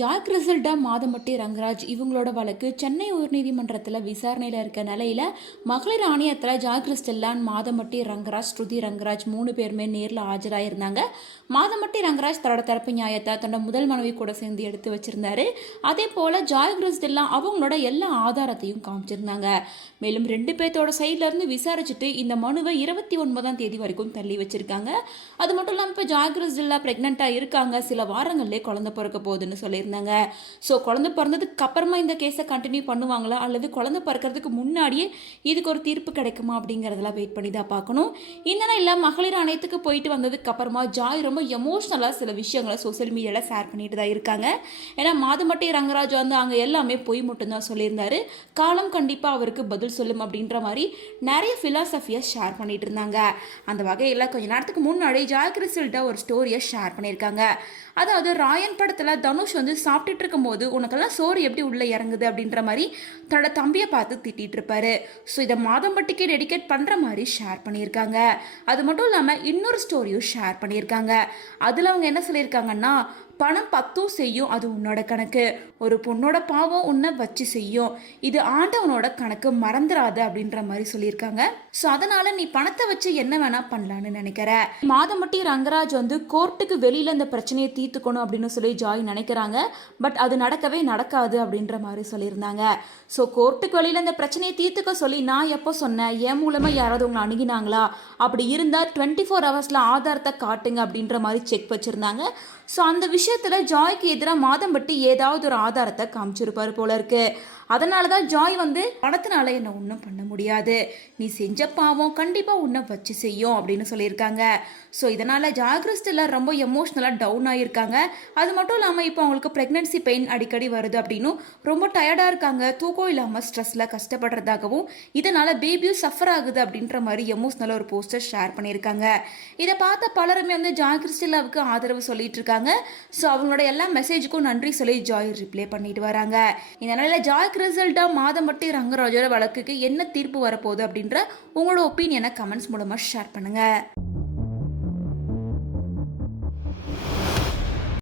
Jack ரிசல்டா Madhampatti Rangaraj இவங்களோட வழக்கு சென்னை உயர்நீதிமன்றத்தில் விசாரணையில் இருக்க நிலையில் மகளிர் ஆணையத்தில் ஜாக் ரிஸ்டெல்லான் மாதமட்டி ரங்கராஜ் ஸ்ருதி ரங்கராஜ் மூணு பேருமே நேரில் ஆஜராயிருந்தாங்க. மாதமட்டி ரங்கராஜ் தன்னோட தரப்பு நியாயத்தை தன்னோட முதல் மனைவி கூட சேர்ந்து எடுத்து வச்சிருந்தாரு. அதே போல் ஜாக் ரிஸ்டெல்லாம் அவங்களோட எல்லா ஆதாரத்தையும் காமிச்சிருந்தாங்க. மேலும் ரெண்டு பேர்த்தோட சைட்லேருந்து விசாரிச்சுட்டு இந்த மனுவை இருபத்தி ஒன்பதாம் தேதி வரைக்கும் தள்ளி வச்சிருக்காங்க. அது மட்டும் இல்லாமல் இப்போ ஜாக் ரிஸ்டெல்லாம் ப்ரெக்னெண்ட்டாக இருக்காங்க. சில வாரங்கள்லேயே குழந்தை பிறக்க போகுதுன்னு சொல்லி சொல்லியிருந்தாங்க. ஸோ குழந்தை பிறந்ததுக்கு அப்புறமா இந்த கேஸை கண்டினியூ பண்ணுவாங்களா? அல்லது குழந்தை பிறக்கிறதுக்கு முன்னாடியே இதுக்கு ஒரு தீர்ப்பு கிடைக்குமா அப்படிங்கிறதெல்லாம் வெயிட் பண்ணி தான் பார்க்கணும். இந்தனா இல்லை மகளிர் ஆணையத்துக்கு போயிட்டு வந்ததுக்கு அப்புறமா ஜாய் ரொம்ப எமோஷ்னலாக சில விஷயங்களை சோஷியல் மீடியாவில் ஷேர் பண்ணிட்டு தான் இருக்காங்க. ஏன்னா மாதமட்டி ரங்கராஜ் வந்து அங்கே எல்லாமே பொய் மட்டும்தான் சொல்லியிருந்தாரு. காலம் கண்டிப்பாக அவருக்கு பதில் சொல்லும் அப்படின்ற மாதிரி நிறைய ஃபிலாசபியை ஷேர் பண்ணிட்டு இருந்தாங்க. அந்த வகையில் கொஞ்ச நேரத்துக்கு முன்னாடி ஜாய் கிறிஸ்டல்கிட்ட ஒரு ஸ்டோரியை ஷேர் பண்ணியிருக்காங்க. அதாவது ராயன் படத்தில் தனுஷ் வந்து சாப்பிட்டுட்டு இருக்கும்போது உனக்கெல்லாம் சோறு எப்படி உள்ளே இறங்குது அப்படின்ற மாதிரி தன்னோட தம்பியை பார்த்து திட்டிட்டு இருப்பாரு ஸோ இதை மாதம்பட்டிக்கு டெடிகேட் பண்ணுற மாதிரி ஷேர் பண்ணியிருக்காங்க. அது மட்டும் இல்லாமல் இன்னொரு ஸ்டோரியும் ஷேர் பண்ணியிருக்காங்க. அதில் அவங்க என்ன சொல்லியிருக்காங்கன்னா பணம் பத்தும் செய்யும் அது உன்னோட கணக்கு. ஒரு பொண்ணோட பாவம் உன்னை வச்சு செய்யும். இது ஆண்டவனோட கணக்கு மறந்துடாத அப்படின்ற மாதிரி சொல்லியிருக்காங்க. ஸோ அதனால நீ பணத்தை வச்சு என்ன வேணா பண்ணலான்னு நினைக்கிற? மாதமட்டி ரங்கராஜ் வந்து கோர்ட்டுக்கு வெளியில இந்த பிரச்சனையை தீர்த்துக்கணும் அப்படின்னு சொல்லி ஜாய் நினைக்கிறாங்க. பட் அது நடக்கவே நடக்காது அப்படின்ற மாதிரி சொல்லியிருந்தாங்க. ஸோ கோர்ட்டுக்கு வெளியில இந்த பிரச்சனையை தீர்த்துக்க சொல்லி நான் எப்போ சொன்னேன்? என் மூலமா யாராவது உங்களை அணுகினாங்களா? அப்படி இருந்தால் டுவெண்ட்டி ஃபோர் ஹவர்ஸில் ஆதாரத்தை காட்டுங்க அப்படின்ற மாதிரி செக் வச்சுருந்தாங்க. ஸோ அந்த விஷயத்தில் ஜாய்க்கு எதிராக மாதம்பட்டி ஏதாவது ஒரு ஆதாரத்தை காமிச்சிருப்பார் போல இருக்கு. அதனால தான் ஜாய் வந்து பணத்தினால என்னை ஒன்றும் பண்ண முடியாது. நீ செஞ்ச பாவம் கண்டிப்பாக உன்னை வச்சு செய்யும் அப்படின்னு சொல்லியிருக்காங்க. ஸோ இதனால் ஜாகிரஸ்டில் ரொம்ப எமோஷ்னலாக டவுன் ஆகியிருக்காங்க அது மட்டும் இல்லாமல் இப்போ அவங்களுக்கு ப்ரெக்னென்சி பெயின் அடிக்கடி வருது அப்படின்னும் ரொம்ப டயர்டாக இருக்காங்க. தூக்கம் இல்லாமல் ஸ்ட்ரெஸ்ஸில் கஷ்டப்படுறதாகவும் இதனால் பேபியும் சஃபர் ஆகுது அப்படின்ற மாதிரி எமோஷ்னலாக ஒரு போஸ்டர் ஷேர் பண்ணியிருக்காங்க. இதை பார்த்த பலருமே வந்து ஜாய் கிறிஸ்டிலாவுக்கு ஆதரவு சொல்லிட்டு இருக்காங்க. ஸோ அவங்களோட எல்லா மெசேஜுக்கும் நன்றி சொல்லி ஜாய் ரிப்ளை பண்ணிட்டு வராங்க. இதனால ஜாய்க்கு ரிசல்ட்டாக மாதம் மாதம்பட்டி ரங்கராஜோட வழக்குக்கு என்ன தீர்ப்பு வரப்போகுது அப்படின்ற உங்களோட ஒப்பீனியனை கமெண்ட்ஸ் மூலமாக ஷேர் பண்ணுங்கள்